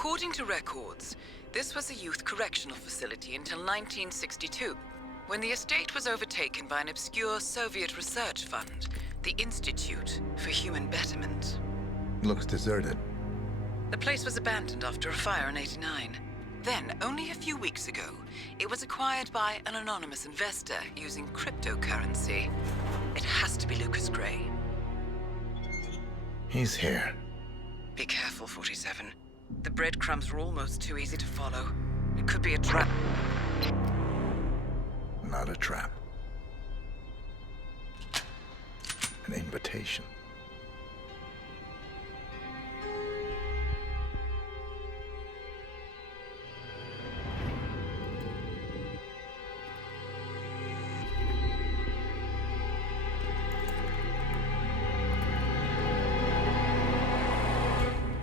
According to records, this was a youth correctional facility until 1962, when the estate was overtaken by an obscure Soviet research fund, the Institute for Human Betterment. Looks deserted. The place was abandoned after a fire in '89. Then, only a few weeks ago, it was acquired by an anonymous investor using cryptocurrency. It has to be Lucas Gray. He's here. Be careful, 47. The breadcrumbs were almost too easy to follow. It could be a trap. Not a trap. An invitation.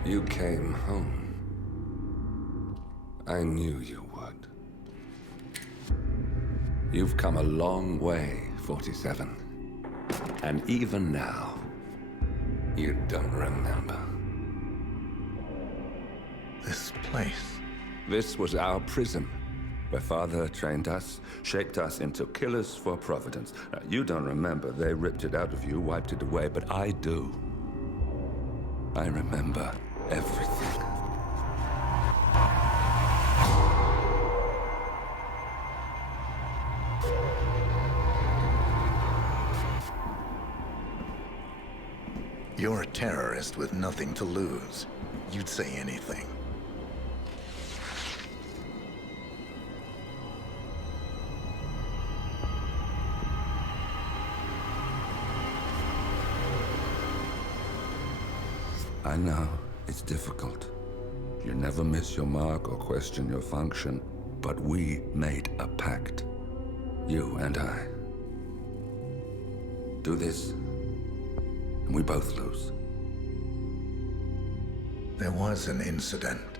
You came home. I knew you would. You've come a long way, 47. And even now, you don't remember. This place. This was our prison, where Father trained us, shaped us into killers for Providence. Now, you don't remember. They ripped it out of you, wiped it away, but I do. I remember everything. You're a terrorist with nothing to lose. You'd say anything. I know, it's difficult. You never miss your mark or question your function, but we made a pact. You and I. Do this, and we both lose. There was an incident.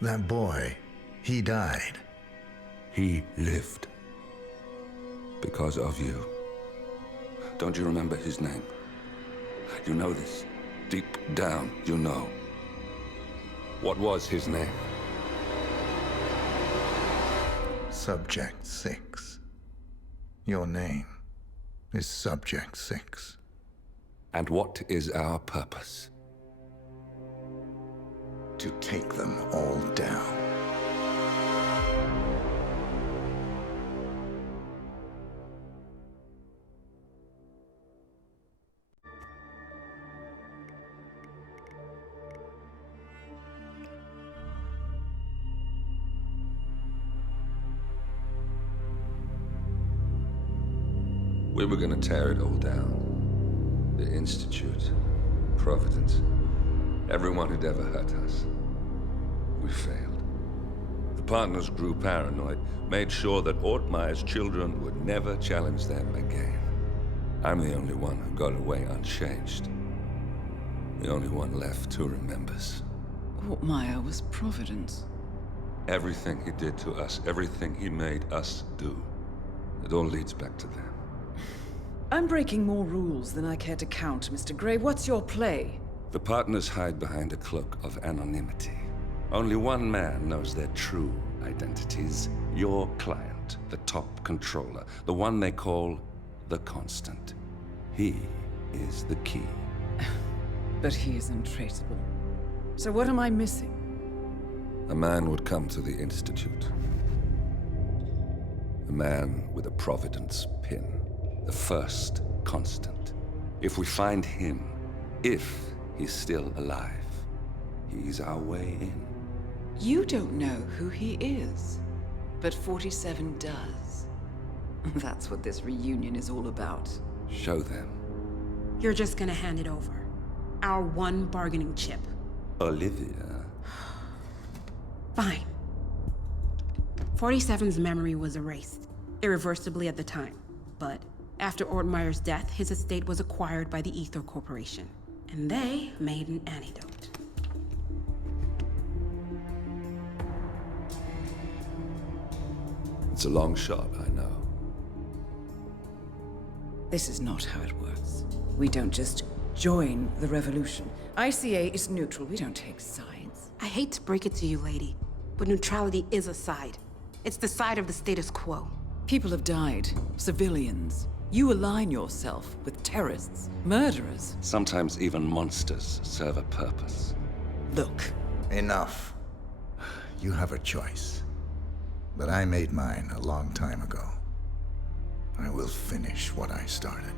That boy, he died. He lived. Because of you. Don't you remember his name? You know this. Deep down, you know. What was his name? Subject 6. Your name is Subject 6. And what is our purpose? To take them all down. We were gonna tear it all down. The Institute, Providence, everyone who'd ever hurt us. We failed. The partners grew paranoid, made sure that Ortmeyer's children would never challenge them again. I'm the only one who got away unchanged. The only one left who remembers. Ortmeyer was Providence. Everything he did to us, everything he made us do, it all leads back to them. I'm breaking more rules than I care to count, Mr. Gray. What's your play? The partners hide behind a cloak of anonymity. Only one man knows their true identities. Your client, the top controller, the one they call the Constant. He is the key. But he is untraceable. So what am I missing? A man would come to the Institute. A man with a Providence pin. The first Constant. If we find him, if he's still alive, he's our way in. You don't know who he is, but 47 does. That's what this reunion is all about. Show them. You're just gonna hand it over. Our one bargaining chip. Olivia. Fine. 47's memory was erased, irreversibly at the time. But after Ortmeyer's death, his estate was acquired by the Ether Corporation. And they made an antidote. It's a long shot, I know. This is not how it works. We don't just join the revolution. ICA is neutral. We don't take sides. I hate to break it to you, lady, but neutrality is a side. It's the side of the status quo. People have died. Civilians. You align yourself with terrorists, murderers. Sometimes even monsters serve a purpose. Look, Enough. You have a choice. But I made mine a long time ago. I will finish what I started.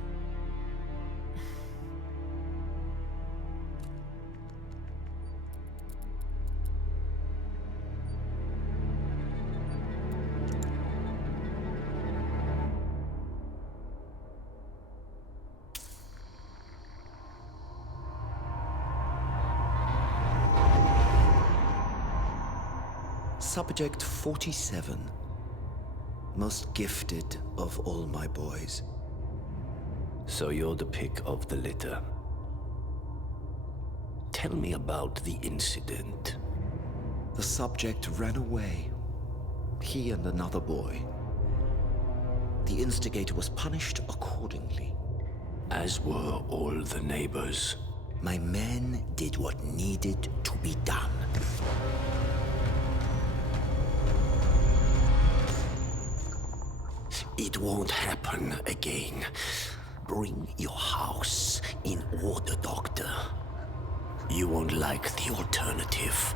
Subject 47. Most gifted of all my boys. So you're the pick of the litter. Tell me about the incident. The subject ran away. He and another boy. The instigator was punished accordingly. As were all the neighbors. My men did what needed to be done. It won't happen again. Bring your house in order, Doctor. You won't like the alternative.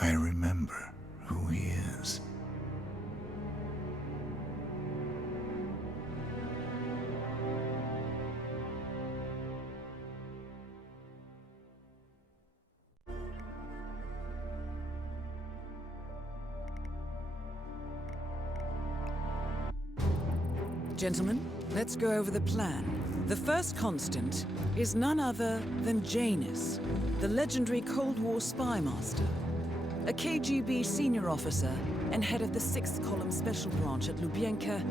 I remember who he is. gentlemen, let's go over the plan. The first constant is none other than Janus, the legendary Cold War spy master. A KGB senior officer and head of the 6th Column Special Branch at Lubyanka,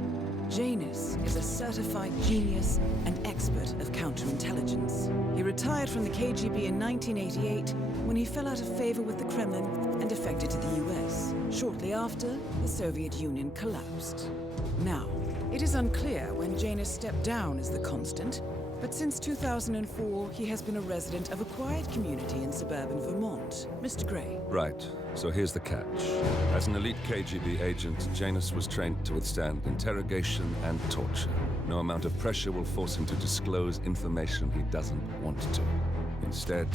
Janus is a certified genius and expert of counterintelligence. He retired from the KGB in 1988 when he fell out of favor with the Kremlin and defected to the US. Shortly after, the Soviet Union collapsed. Now, it is unclear when Janus stepped down as the constant, but since 2004, he has been a resident of a quiet community in suburban Vermont. Mr. Gray. Right. So here's the catch. As an elite KGB agent, Janus was trained to withstand interrogation and torture. No amount of pressure will force him to disclose information he doesn't want to. Instead,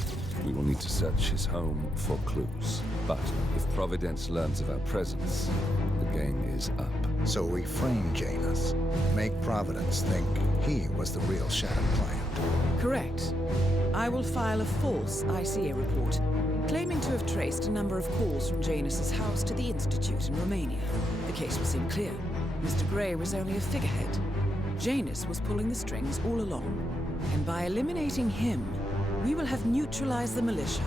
we will need to search his home for clues. But if Providence learns of our presence, the game is up. So we frame Janus, make Providence think he was the real Shadow Client. Correct. I will file a false ICA report, claiming to have traced a number of calls from Janus's house to the Institute in Romania. The case will seem clear. Mr. Gray was only a figurehead. Janus was pulling the strings all along. And by eliminating him, we will have neutralized the militia,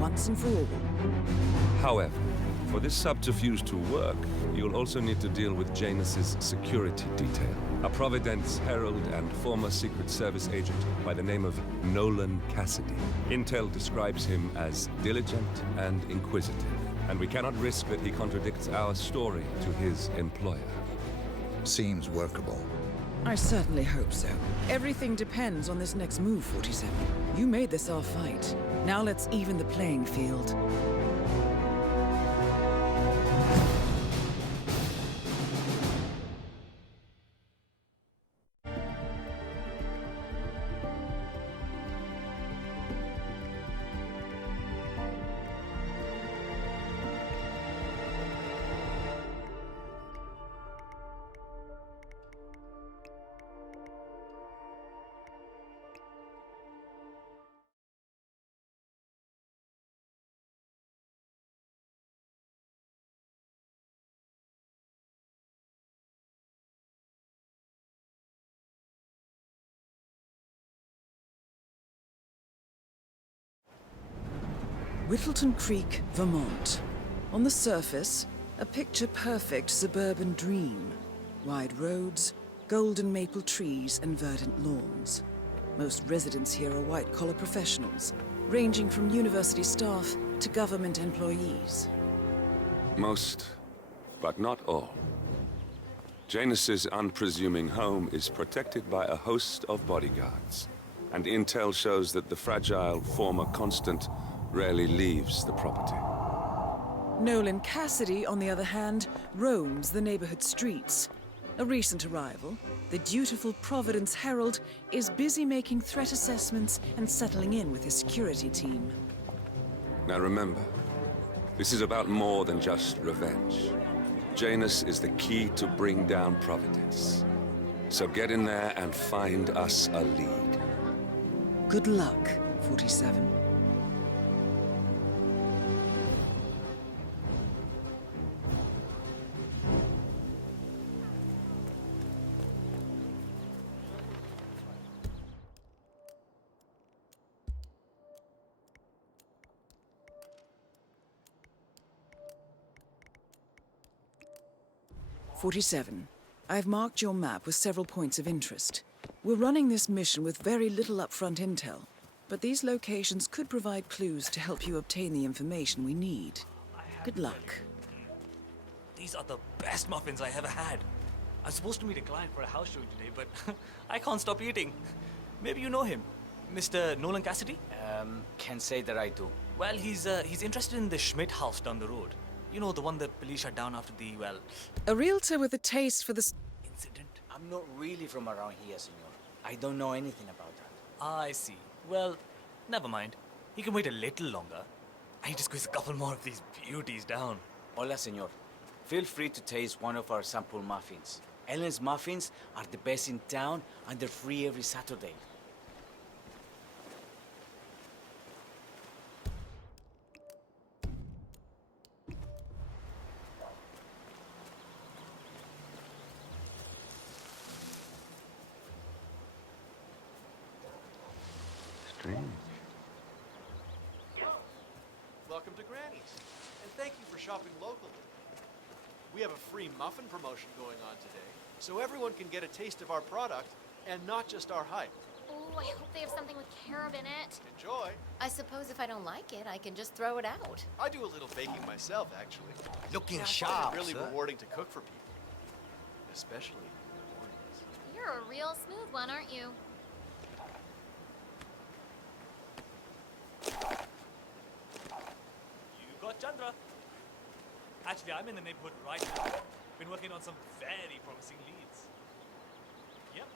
once and for all. However, for this subterfuge to work, you'll also need to deal with Janus's security detail. A Providence herald and former Secret Service agent by the name of Nolan Cassidy. Intel describes him as diligent and inquisitive, and we cannot risk that he contradicts our story to his employer. Seems workable. I certainly hope so. Everything depends on this next move, 47. You made this our fight. Now let's even the playing field. Whittleton Creek, Vermont. On the surface, a picture-perfect suburban dream. Wide roads, golden maple trees, and verdant lawns. Most residents here are white-collar professionals, ranging from university staff to government employees. Most, but not all. Janus's unpresuming home is protected by a host of bodyguards, and intel shows that the fragile former Constant rarely leaves the property. Nolan Cassidy, on the other hand, roams the neighborhood streets. A recent arrival, the dutiful Providence Herald is busy making threat assessments and settling in with his security team. Now remember, this is about more than just revenge. Janus is the key to bring down Providence. So get in there and find us a lead. Good luck, 47. I've marked your map with several points of interest. We're running this mission with very little upfront intel, but these locations could provide clues to help you obtain the information we need. Good luck. These are the best muffins I ever had. I'm supposed to meet a client for a house show today, but I can't stop eating. Maybe you know him, Mr. Nolan Cassidy? Can't say that I do. Well, he's interested in the Schmidt house down the road. You know, the one the police shut down after the, well... A realtor with a taste for the... incident? I'm not really from around here, senor. I don't know anything about that. I see. Well, never mind. He can wait a little longer. I need to squeeze a couple more of these beauties down. Hola, senor. Feel free to taste one of our sample muffins. Ellen's muffins are the best in town, and they're free every Saturday. Welcome to Granny's, and thank you for shopping locally. We have a free muffin promotion going on today, so everyone can get a taste of our product and not just our hype. Oh, I hope they have something with carob in it. Enjoy. I suppose if I don't like it, I can just throw it out. I do a little baking myself, actually. Looking I sharp, find it really sir. rewarding to cook for people, especially in the mornings. You're a real smooth one, aren't you? You got Chandra. Actually, I'm in the neighborhood right now. Been working on some very promising leads. Yep,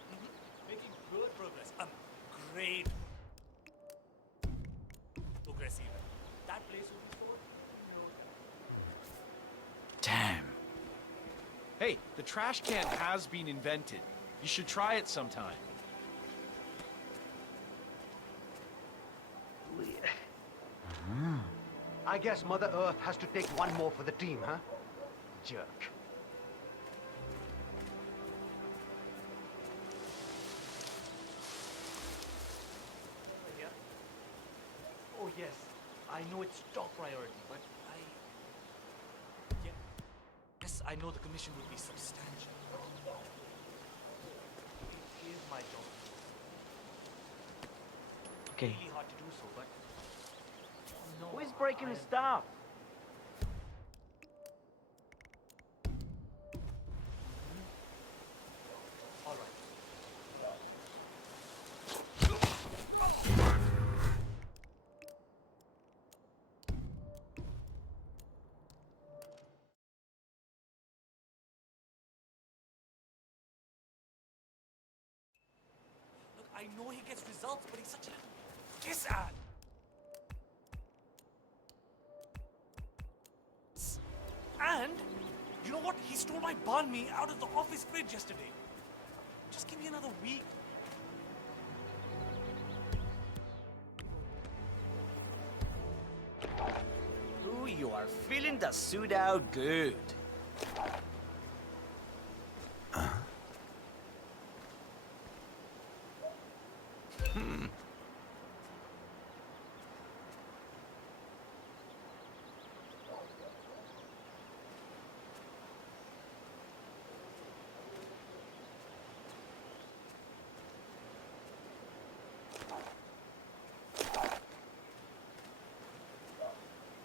making good progress. Great. Progressive. That place will be for... Damn. Hey, the trash can has been invented. You should try it sometime. I guess Mother Earth has to take one more for the team, huh? Jerk. Oh yes, I know it's top priority, but yes, I know the commission would be substantial. It is my job. Okay. Really hard to do so, but no. Who is breaking his stuff? All right. Look, I know he gets results, but he's such a kiss-ass. And, you know what? He stole my banh mi out of the office fridge yesterday. Just give me another week. Ooh, you are feeling the suit out good.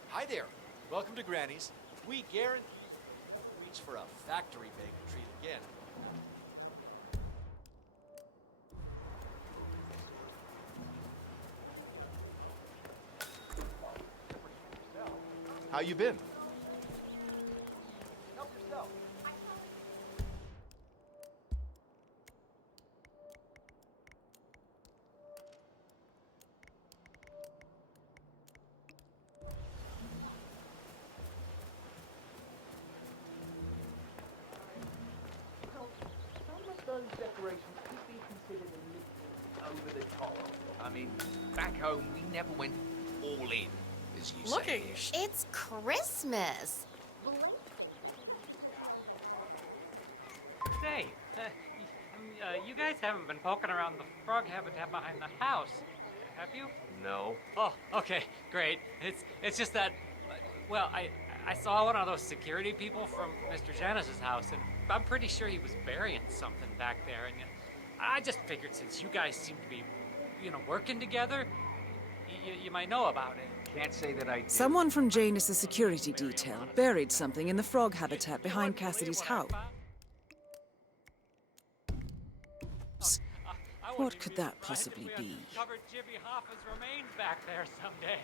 Hi there. Welcome to Granny's. We guarantee reach for a factory bacon treat again. How you been? Help yourself. Some of those decorations could be considered a little over the top. I mean, back home we never went all in, as you say. It's Christmas. Say, you guys haven't been poking around the frog habitat behind the house, have you? No. Oh, okay, great. It's just that, well, I saw one of those security people from Mr. Janice's house, and I'm pretty sure he was burying something back there, and I just figured since you guys seem to be, working together, you might know about it. Can't say that I did. Someone from Janus' security detail buried something in the frog habitat behind Cassidy's house. What could that possibly be? Covered Jimmy Hoffa's remains back there someday.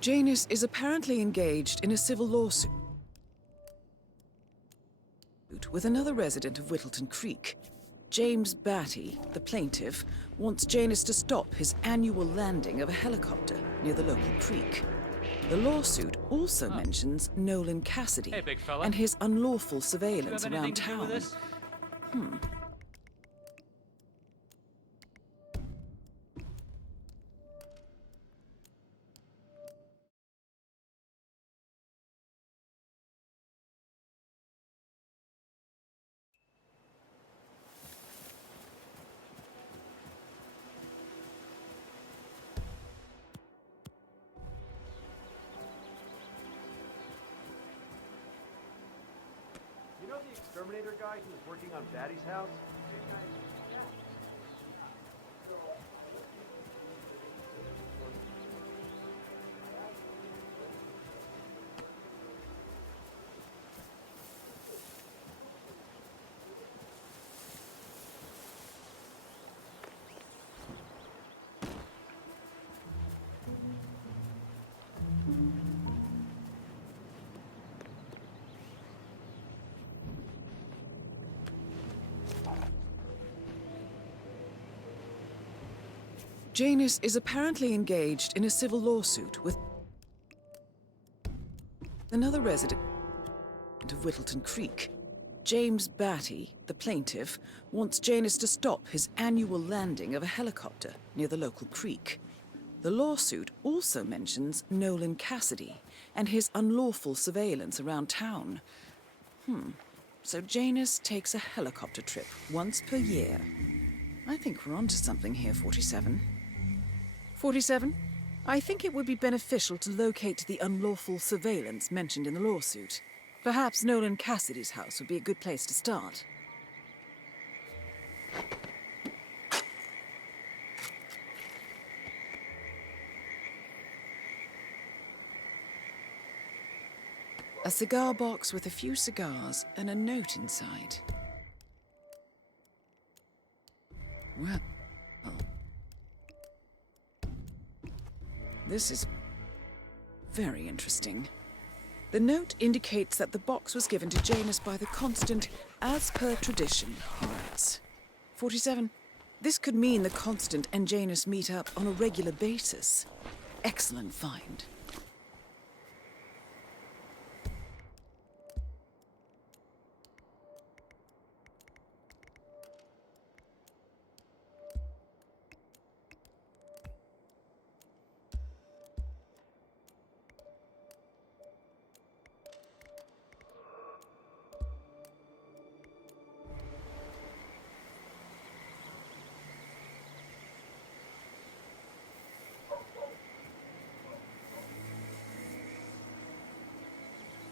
Janus is apparently engaged in a civil lawsuit with another resident of Whittleton Creek. James Batty, the plaintiff, wants Janus to stop his annual landing of a helicopter near the local creek. The lawsuit also mentions Nolan Cassidy Hey, big fella. and his unlawful surveillance You have around anything to do with town. this? the exterminator guy who was working on Batty's house? Janus is apparently engaged in a civil lawsuit with another resident of Whittleton Creek. James Batty, the plaintiff, wants Janus to stop his annual landing of a helicopter near the local creek. The lawsuit also mentions Nolan Cassidy and his unlawful surveillance around town. So Janus takes a helicopter trip once per year. I think we're onto something here, 47. 47, I think it would be beneficial to locate the unlawful surveillance mentioned in the lawsuit. Perhaps Nolan Cassidy's house would be a good place to start. A cigar box with a few cigars and a note inside. Well, this is very interesting. The note indicates that the box was given to Janus by the Constant as per tradition, he writes. 47. This could mean the Constant and Janus meet up on a regular basis. Excellent find.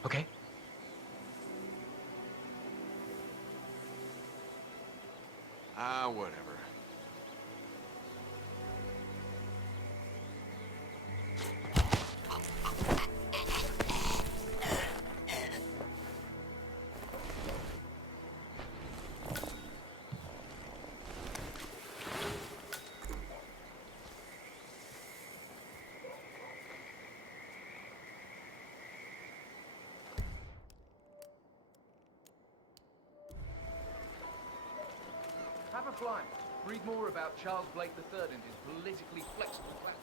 Okay. Whatever. Have a fly. Read more about Charles Blake III and his politically flexible platform.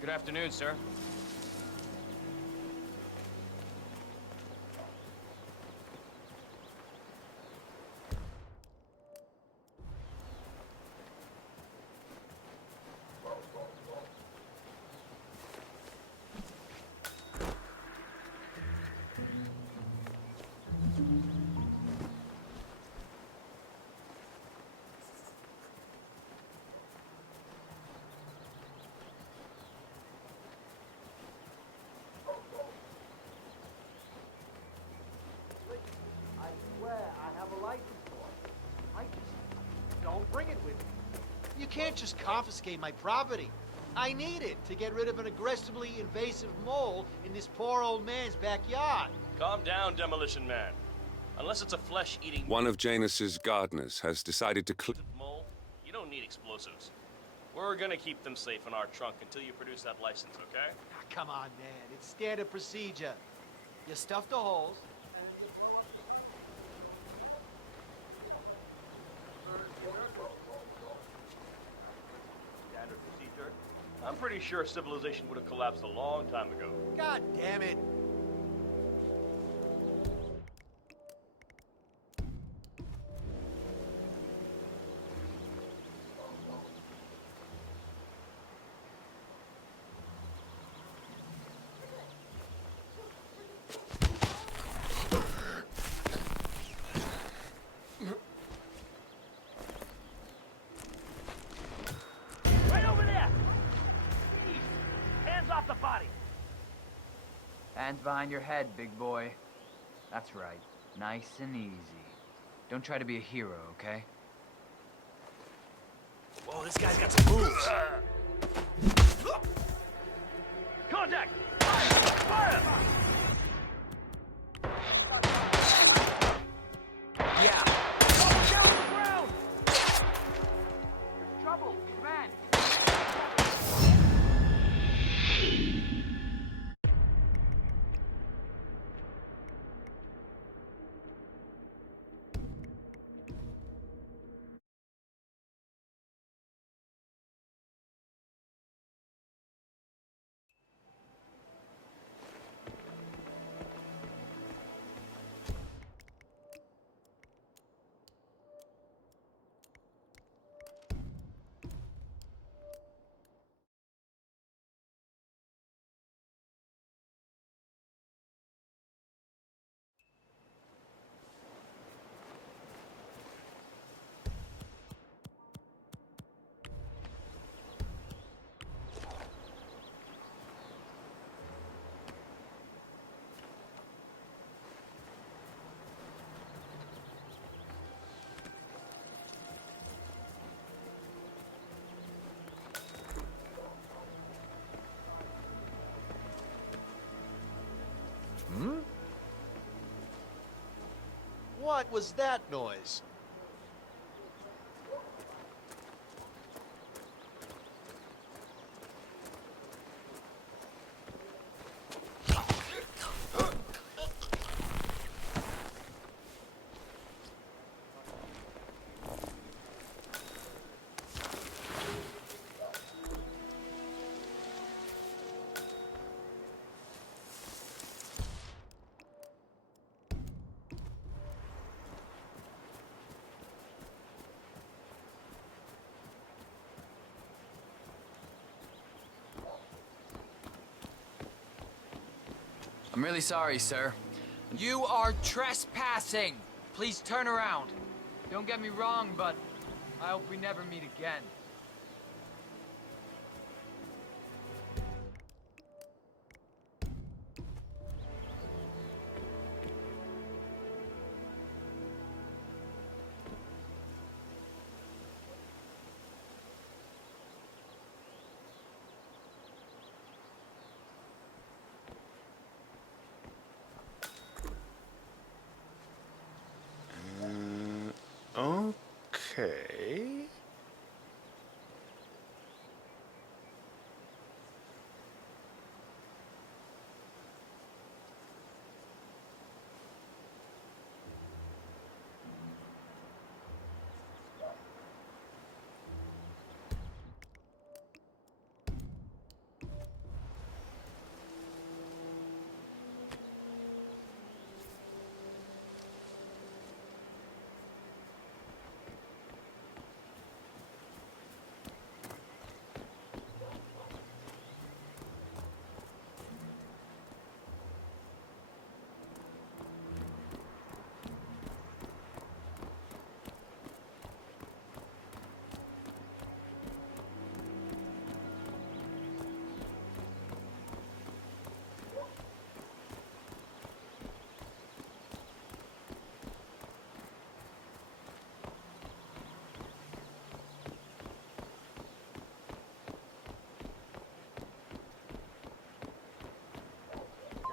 Good afternoon, sir. Don't bring it with me. You can't just confiscate my property. I need it to get rid of an aggressively invasive mole in this poor old man's backyard. Calm down, Demolition Man. Unless it's a flesh-eating... One of Janus's gardeners has decided to mole, you don't need explosives. We're gonna keep them safe in our trunk until you produce that license, okay? Come on, man. It's standard procedure. You stuff the holes, pretty sure civilization would have collapsed a long time ago. God damn it. Right over there! Please, hands off the body! Hands behind your head, big boy. That's right. Nice and easy. Don't try to be a hero, okay? Whoa, this guy's got some moves. Contact! Fire! Fire! Yeah! Down on the ground! There's trouble! Command! What was that noise? I'm really sorry, sir. You are trespassing! Please turn around. Don't get me wrong, but I hope we never meet again. Okay.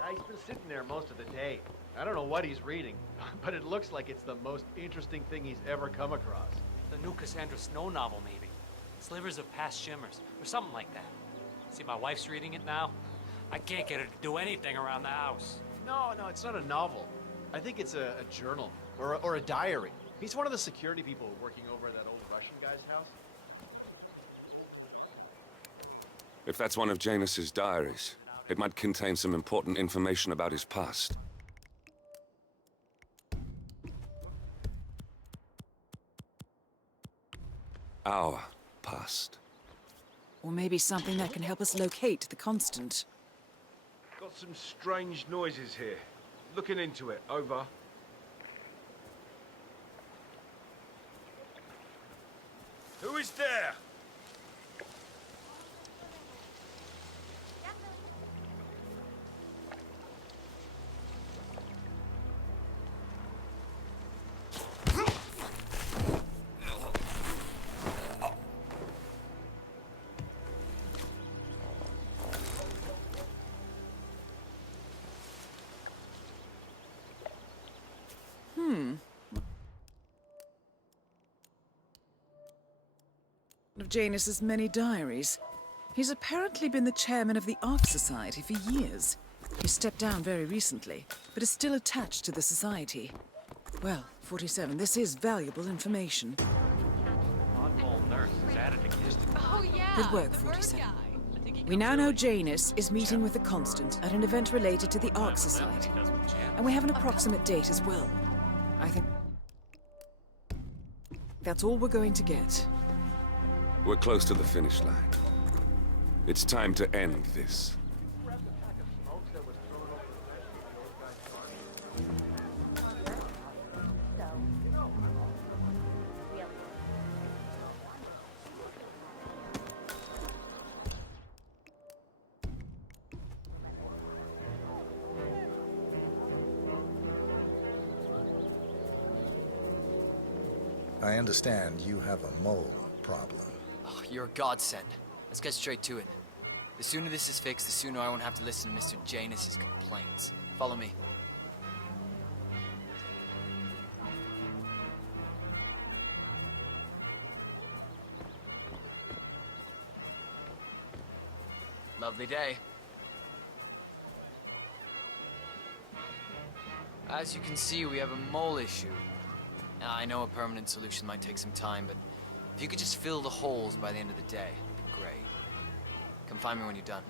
He's been sitting there most of the day. I don't know what he's reading, but it looks like it's the most interesting thing he's ever come across. The new Cassandra Snow novel, maybe. Slivers of Past Shimmers, or something like that. See, my wife's reading it now. I can't get her to do anything around the house. No, it's not a novel. I think it's a journal, or a diary. He's one of the security people working over at that old Russian guy's house. If that's one of Janus's diaries, it might contain some important information about his past. Our past. Or maybe something that can help us locate the Constant. Got some strange noises here. Looking into it. Over. Who is there? Of Janus's many diaries. He's apparently been the chairman of the Ark Society for years. He stepped down very recently, but is still attached to the society. Well, 47, this is valuable information. Oddball nurse is added again. Oh, yeah. Good work, 47. We now know Janus is meeting with the Constant at an event related to the Ark Society. And we have an approximate date as well. I think that's all we're going to get. We're close to the finish line. It's time to end this. I understand you have a mole problem. Oh, you're a godsend. Let's get straight to it. The sooner this is fixed, the sooner I won't have to listen to Mr. Janus's complaints. Follow me. Lovely day. As you can see, we have a mole issue. Now, I know a permanent solution might take some time, but if you could just fill the holes by the end of the day, it'd be great. Come find me when you're done.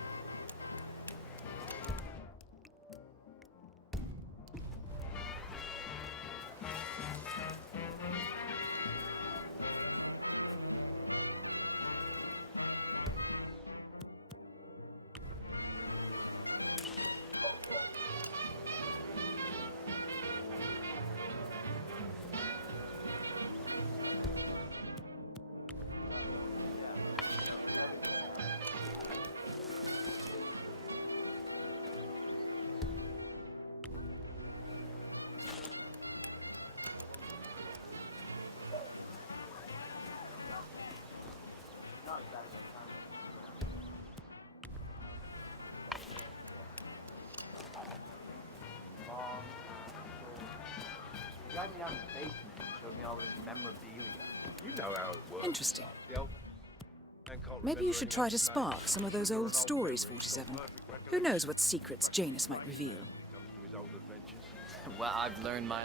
Dragged me down to the basement and showed me all this memorabilia. You know how it works. Interesting. The old man can't Maybe you remember should try to anyone's spark name. some of those old stories, 47. Who knows what secrets Janus might reveal? Comes to his old adventures. Well, I've learned my...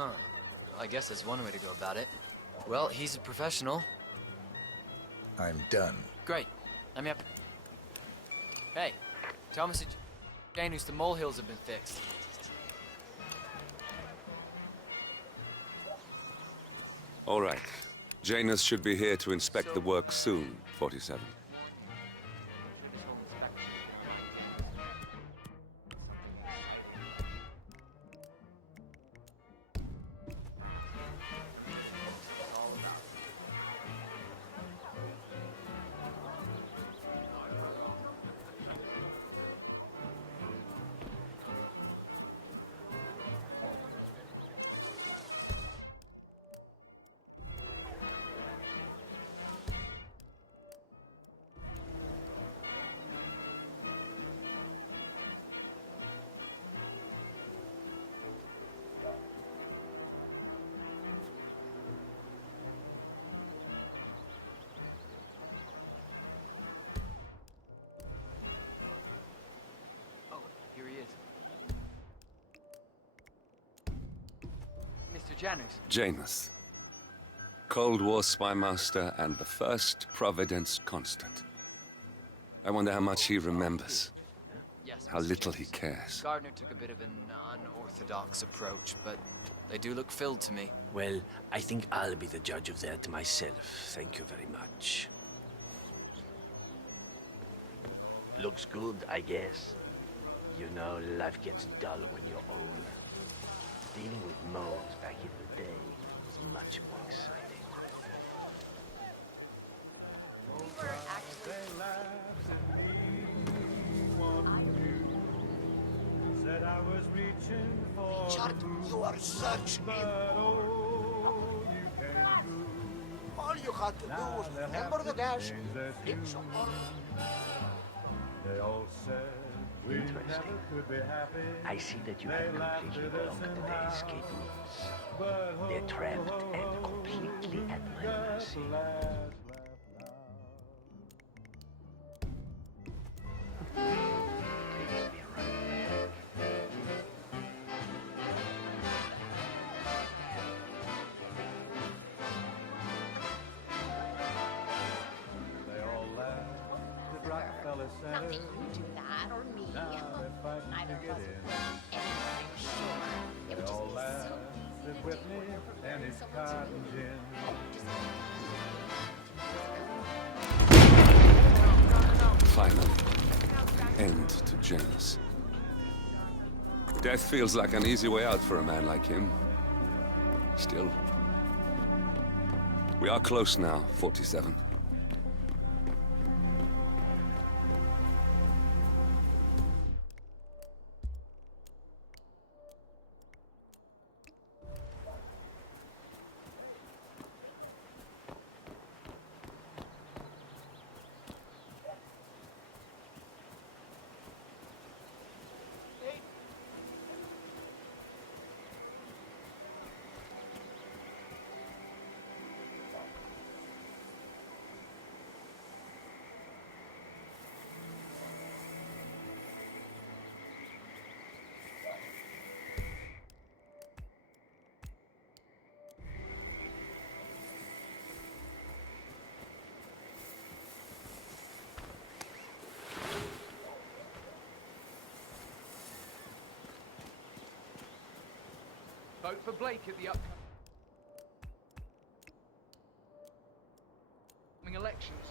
Huh. I guess there's one way to go about it. Well, he's a professional. I'm done. Great. Let me up. Hey, tell Mr. Janus the molehills have been fixed. All right. Janus should be here to inspect the work soon, 47. Janus. Janus. Cold War spy master and the first Providence constant. I wonder how much he remembers. Yes, How Mr. little he Janus. cares. Gardner took a bit of an unorthodox approach, but they do look filled to me. Well, I think I'll be the judge of that myself. Thank you very much. Looks good, I guess. You know, life gets dull when you're old. Dealing with moles back in the day was much more exciting. Said I was reaching for Richard, you are such a... All you had to do was remember the dash. Hit some more. They all said we never Interesting. could be happy. I see that you have completely blocked their escape routes. They're trapped and completely at my mercy. Takes me right back. They all laughed at Rockefeller Not that Center. you do that, or me. Now they're fighting Neither to of get us in. would. And I'm sure it They would just all be laughed so at easy Whitney and his cotton gin. Finally, end to Janus. Death feels like an easy way out for a man like him. Still. We are close now, 47. Vote for Blake at the upcoming elections.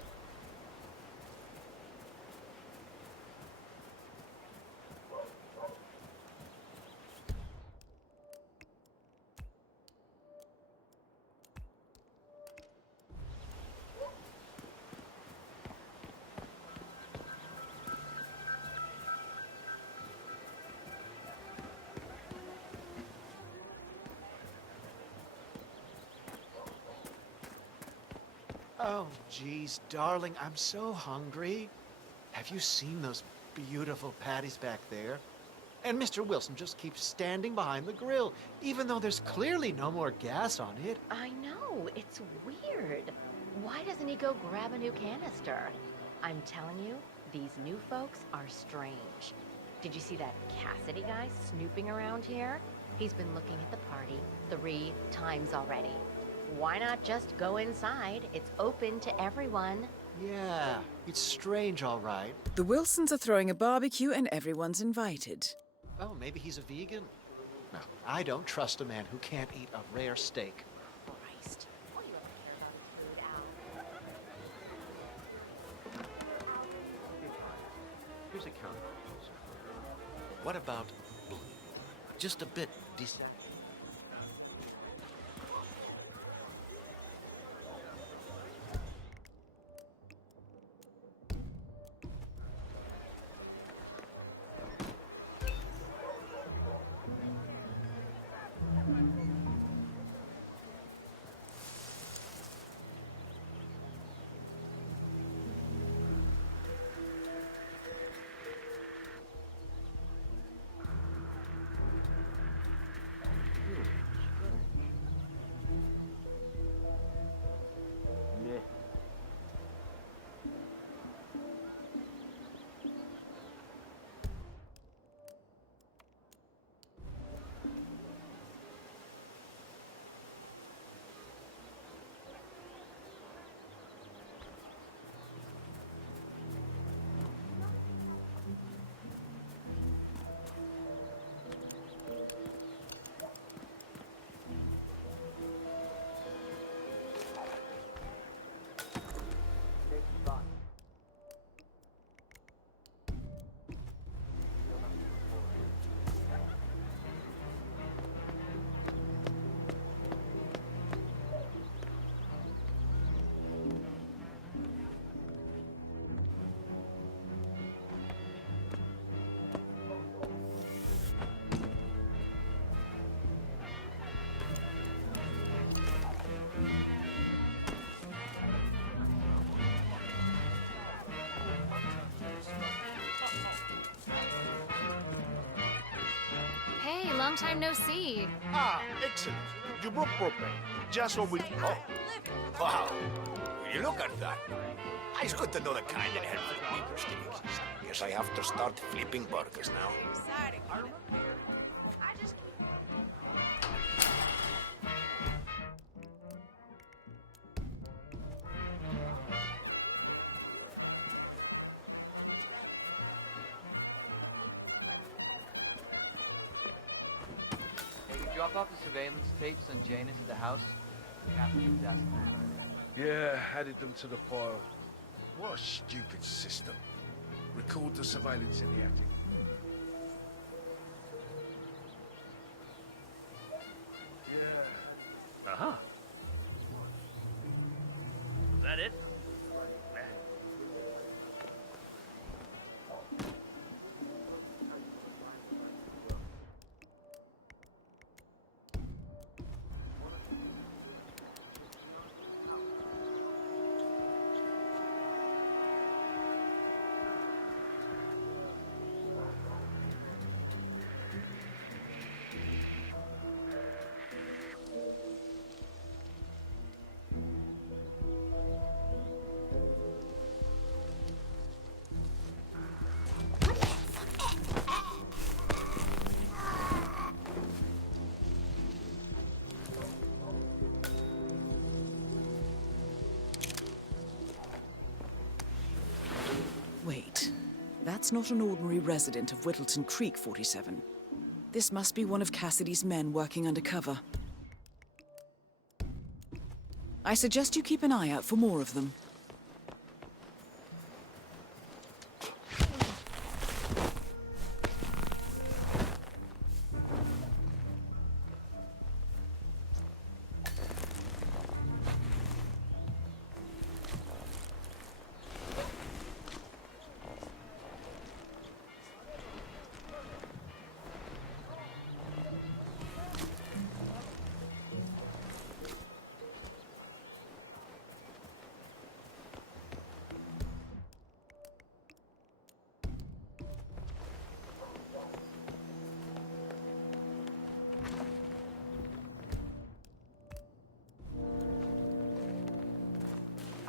Oh, geez, darling, I'm so hungry. Have you seen those beautiful patties back there? And Mr. Wilson just keeps standing behind the grill, even though there's clearly no more gas on it. I know, it's weird. Why doesn't he go grab a new canister? I'm telling you, these new folks are strange. Did you see that Cassidy guy snooping around here? He's been looking at the party 3 times already. Why not just go inside? It's open to everyone. Yeah, it's strange, all right. The Wilsons are throwing a barbecue and everyone's invited. Oh, maybe he's a vegan? No, I don't trust a man who can't eat a rare steak. Christ. Why do you ever care about food, Al? Here's a counter. What about blue? Just a bit decent. Long time no see. Ah, excellent. You brought propane. Just what we... Oh. Wow. Will you look at that? It's good to know the kind that help with bigger stakes. Guess I have to start flipping burgers now. Exciting. Hey, you drop off the surveillance tapes on Janus at the house? We have to use that. Yeah, added them to the pile. What a stupid system. Record the surveillance in the attic. Uh-huh. Is that it? Wait, that's not an ordinary resident of Whittleton Creek, 47. This must be one of Cassidy's men working undercover. I suggest you keep an eye out for more of them.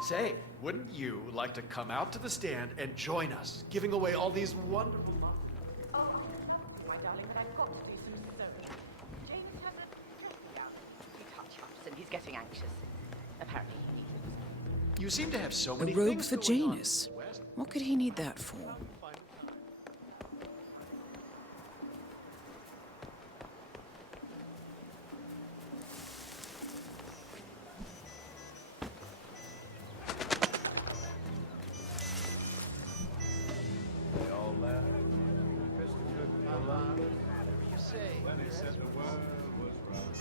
Say, wouldn't you like to come out to the stand and join us, giving away all these wonderful muffins? Oh, my darling, but I've got to do some sewing. James hasn't dressed me out. He touch-ups and he's getting anxious. Apparently he needs... You seem to have so A many robe things for going on. Janus. What could he need that for? They all laughed. Christmas took me alive. You say, When they said the world was round.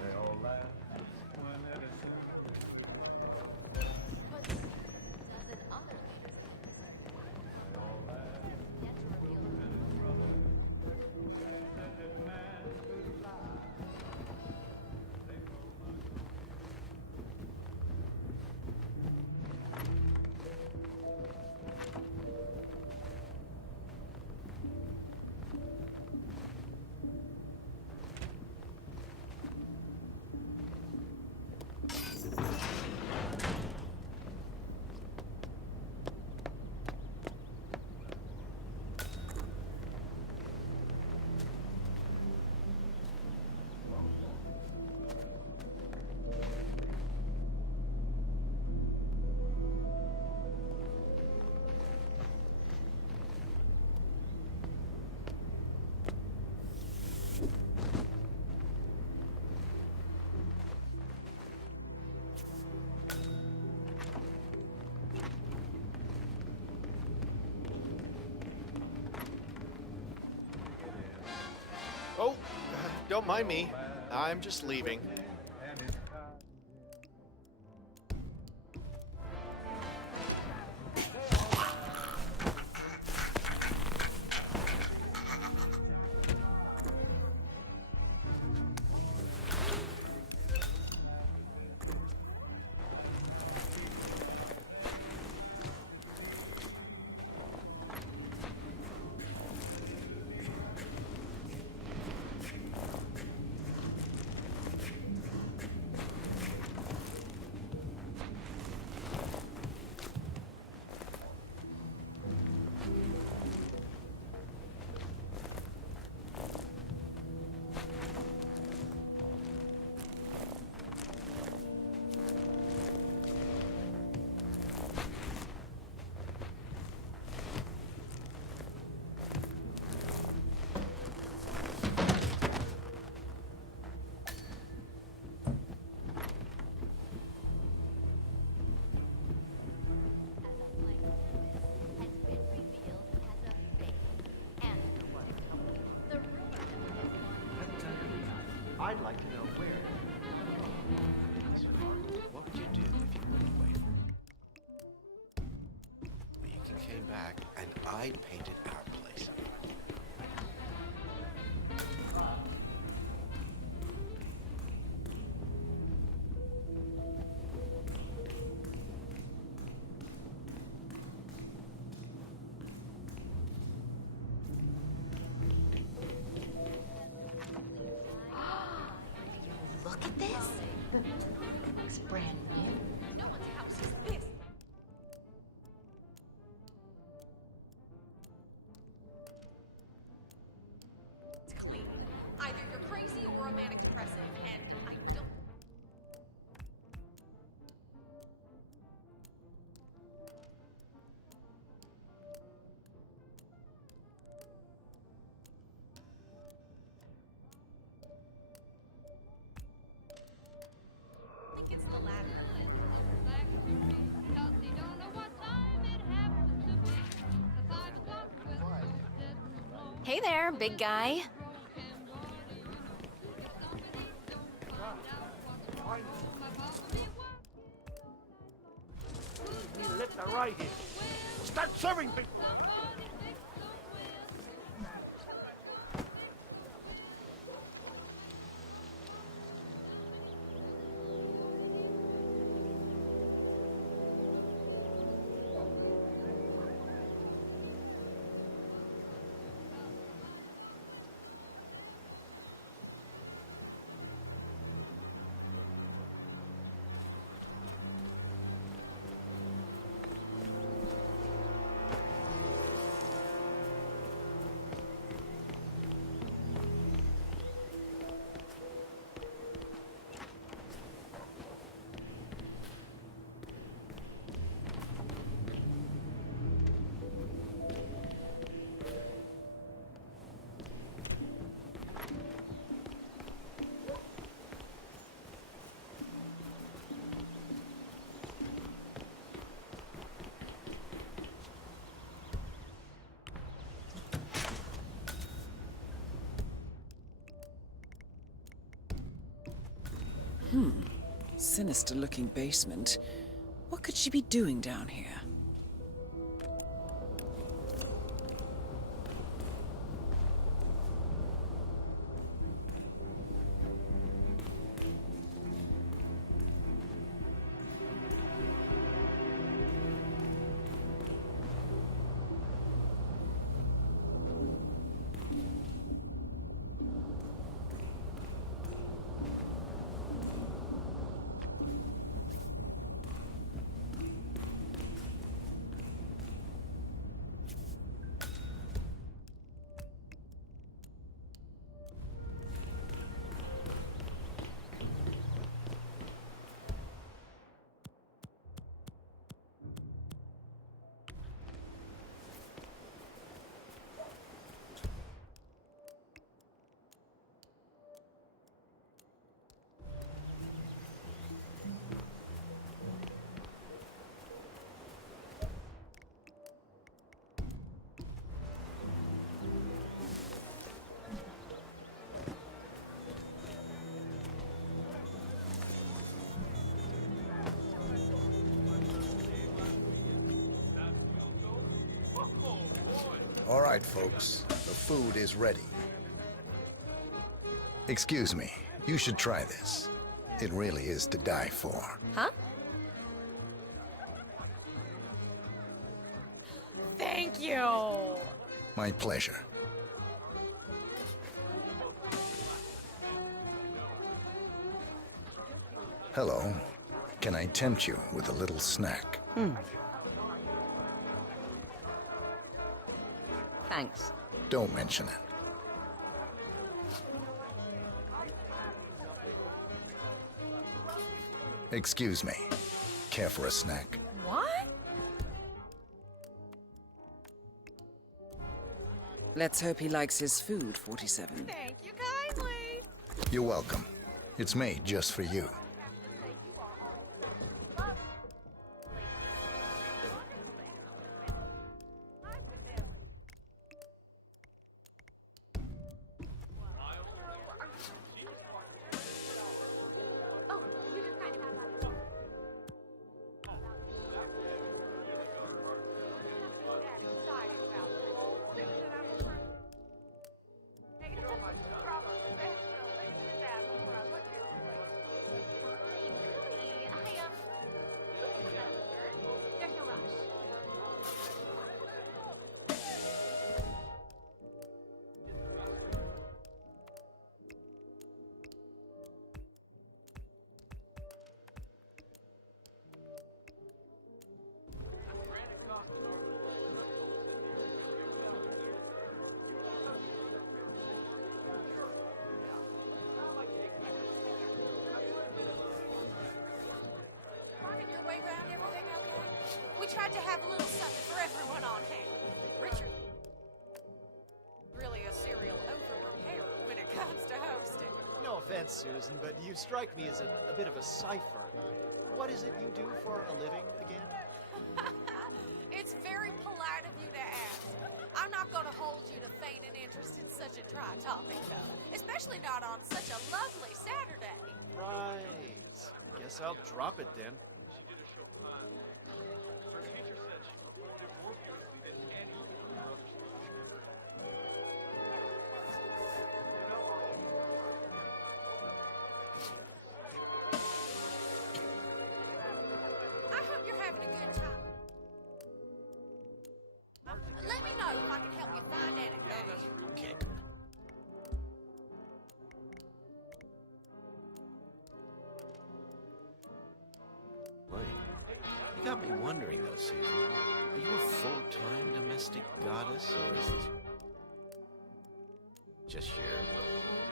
They all laughed when everything. They all laughed. Oh, don't mind me. I'm just leaving. I'd like to know where. What would you do if you went away? Lincoln came back, and I painted our place. Look at this. Looks brand new. No one's house is this. It's clean. Either you're crazy or a manic depressive, and I don't. I think it's the latter. Hey there, big guy. You let the ride in. Start serving people. Sinister-looking basement. What could she be doing down here? All right, folks. The food is ready. Excuse me. You should try this. It really is to die for. Huh? Thank you! My pleasure. Hello. Can I tempt you with a little snack? Thanks. Don't mention it. Excuse me. Care for a snack? What? Let's hope he likes his food, 47. Thank you kindly! You're welcome. It's made just for you. offense, Susan, but you strike me as a bit of a cipher. What is it you do for a living again? It's very polite of you to ask. I'm not going to hold you to feigning interest in such a dry topic, though. Especially not on such a lovely Saturday. Right. Guess I'll drop it then. I hope you're having a good time. Let me know if I can help you find anything. Okay. Wait, you got me wondering though, Susan. Are you a full-time domestic goddess, or is this just your,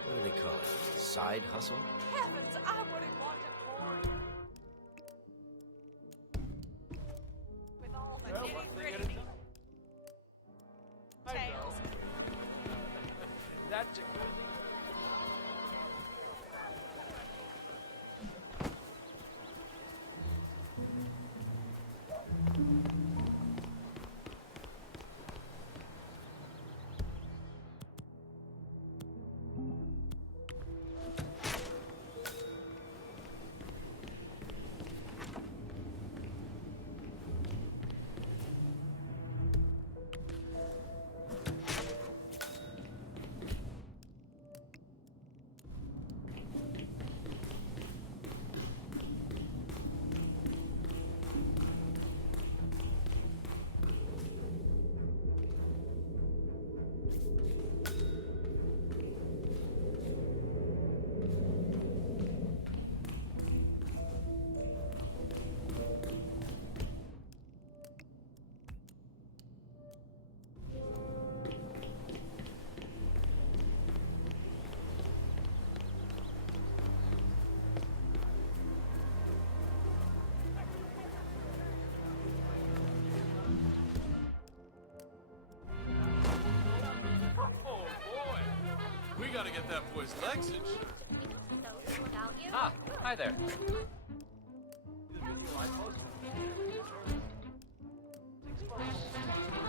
what do they call it, side hustle? Heavens, I wouldn't want it more. With all the nitty-gritty details. That's a gotta get that boy's legs in shape. Ah, hi there.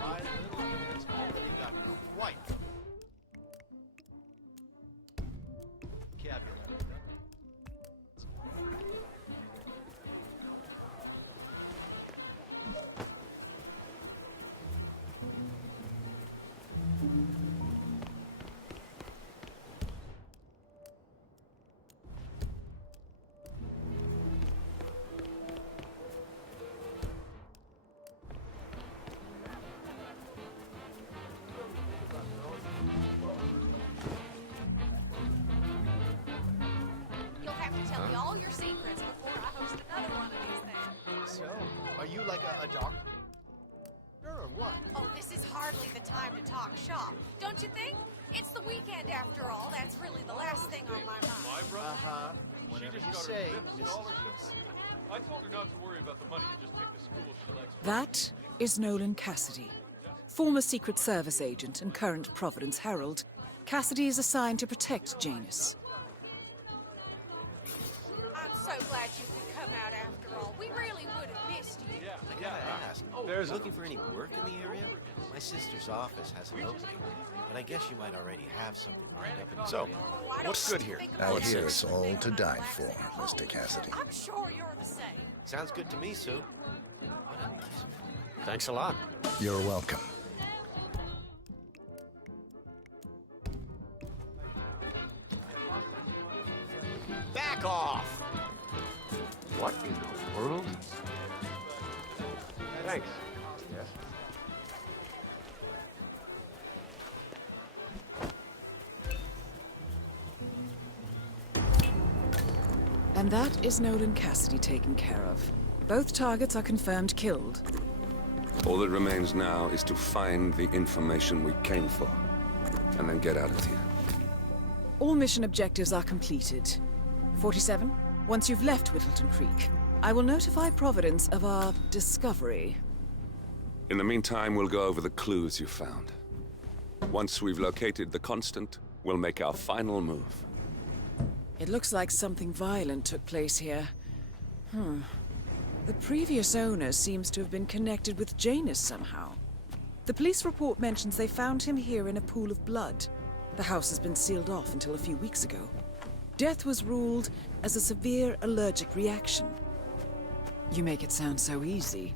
My little man's already got quite vocabulary. You'll have to tell me all your secrets before I host another one of these things. So, are you like a doctor or what? Oh, this is hardly the time to talk shop, don't you think? It's the weekend after all. That's really the last thing on my mind. My brother? Uh-huh. She Whatever just you got say, her fifth Mrs. scholarship. Wilson. I told her not to worry about the money and just pick the school she likes. That is Nolan Cassidy. Former Secret Service agent and current Providence Herald, Cassidy is assigned to protect Janus. I'm so glad you could come out after all. We really would have missed you. I gotta ask, There's looking for any work in the area? My sister's office has an opening, but I guess you might already have something lined up in the So, area. what's good here? Out here, it's all to die for, Mr. Cassidy. I'm sure you're the same. Sounds good to me, Sue. What a nice... Thanks a lot. You're welcome. Back off! What in the world? Thanks. Yes. And that is Nolan Cassidy taken care of. Both targets are confirmed killed. All that remains now is to find the information we came for, and then get out of here. All mission objectives are completed. 47, once you've left Whittleton Creek, I will notify Providence of our discovery. In the meantime, we'll go over the clues you found. Once we've located the Constant, we'll make our final move. It looks like something violent took place here. The previous owner seems to have been connected with Janus somehow. The police report mentions they found him here in a pool of blood. The house has been sealed off until a few weeks ago. Death was ruled as a severe allergic reaction. You make it sound so easy.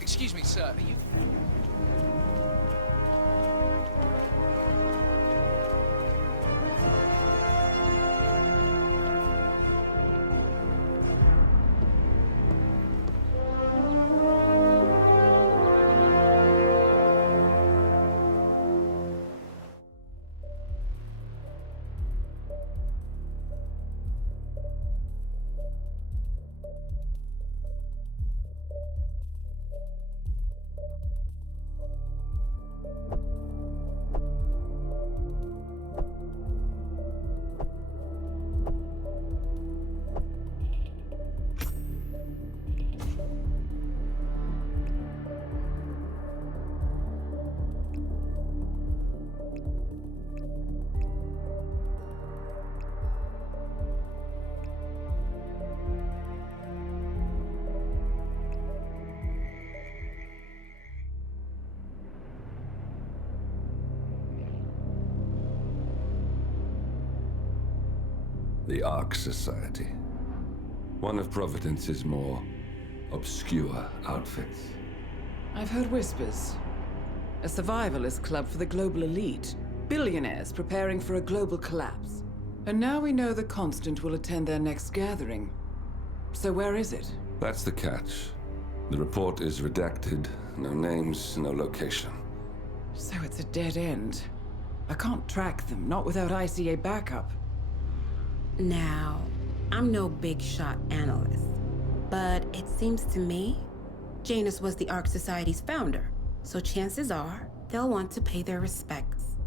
Excuse me, sir. Are you... The Ark Society. One of Providence's more obscure outfits. I've heard whispers. A survivalist club for the global elite. Billionaires preparing for a global collapse. And now we know the Constant will attend their next gathering. So where is it? That's the catch. The report is redacted. No names, no location. So it's a dead end. I can't track them, not without ICA backup. Now, I'm no big shot analyst, but it seems to me Janus was the Ark Society's founder, so chances are they'll want to pay their respects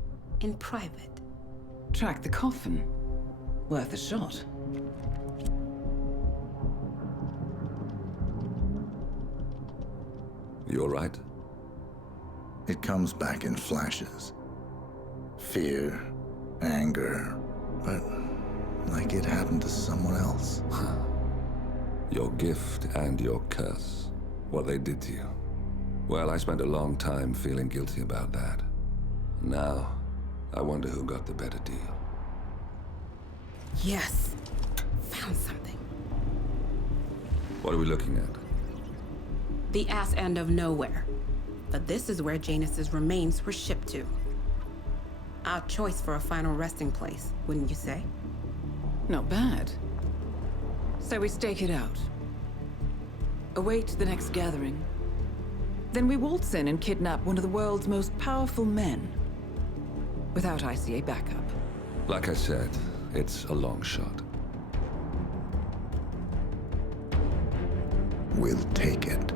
in private. Track the coffin. Worth a shot. You all right? It comes back in flashes. Fear, anger, but like it happened to someone else. Your gift and your curse. What they did to you. Well, I spent a long time feeling guilty about that. Now, I wonder who got the better deal. Yes, found something. What are we looking at? The ass end of nowhere. But this is where Janus's remains were shipped to. Our choice for a final resting place, wouldn't you say? Not bad. So we stake it out. Await the next gathering. Then we waltz in and kidnap one of the world's most powerful men. Without ICA backup. Like I said, it's a long shot. We'll take it.